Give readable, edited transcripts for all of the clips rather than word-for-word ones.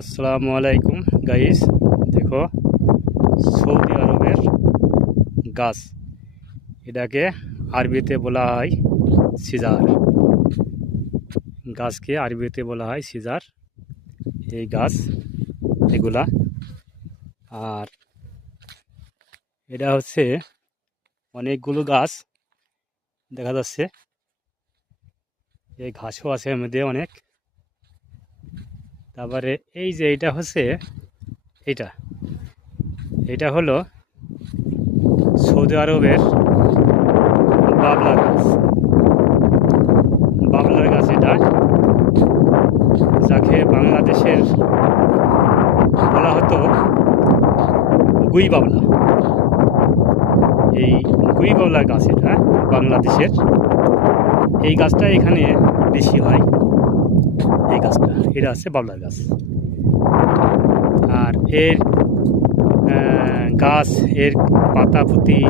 আসসালামু আলাইকুম গাইস, দেখো সৌদি আরবের গাছ, এটাকে আরবিতে বলা হয় সিজার। গাছকে আরবিতে বলা হয় সিজার, এই গাছ এগুলা। আর এটা হচ্ছে অনেকগুলো গাছ দেখা যাচ্ছে, এই ঘাসও আছে এর মধ্যে অনেক। তারপরে এই যে এটা হচ্ছে এইটা এটা হলো সৌদি আরবের বাবলার গাছ। বাবলার গাছ এটা, যাকে বাংলাদেশের বলা হতো গুই বাবলা। এই গুই বাবলার গাছ এটা বাংলাদেশের। এই গাছটা এখানে বেশি হয়, এই গাছটা এটা হচ্ছে বাবলার গাছ। আর এর গাছ, এর পাতা পুঁতি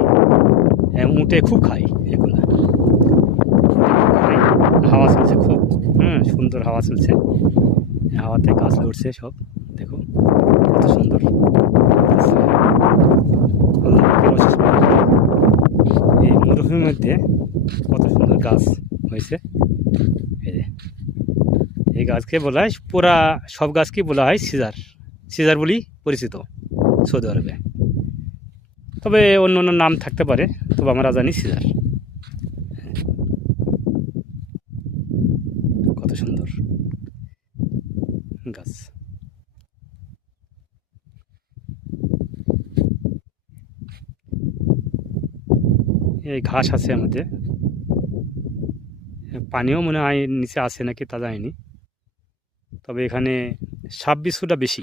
উঠে খুব খায় এগুলা। হাওয়া চলছে খুব, সুন্দর হাওয়া চলছে, হাওয়াতে গাছ উঠছে সব। দেখো কত সুন্দর, এই মরুভূমির মধ্যে কত সুন্দর গাছ হয়েছে। এই গাছকে বলা হয়, পুরা সব গাছকে বলা হয় সিজার। সিজার বলি পরিচিত সৌদি আরবে, তবে অন্য অন্য নাম থাকতে পারে, তবে আমরা জানি সিজার। কত সুন্দর গাছ। এই ঘাস আছে আমাদের, পানিও মনে হয় নিচে আছে নাকি তা জানিনি, তবে এখানে সাপ বিচ্ছুটা বেশি।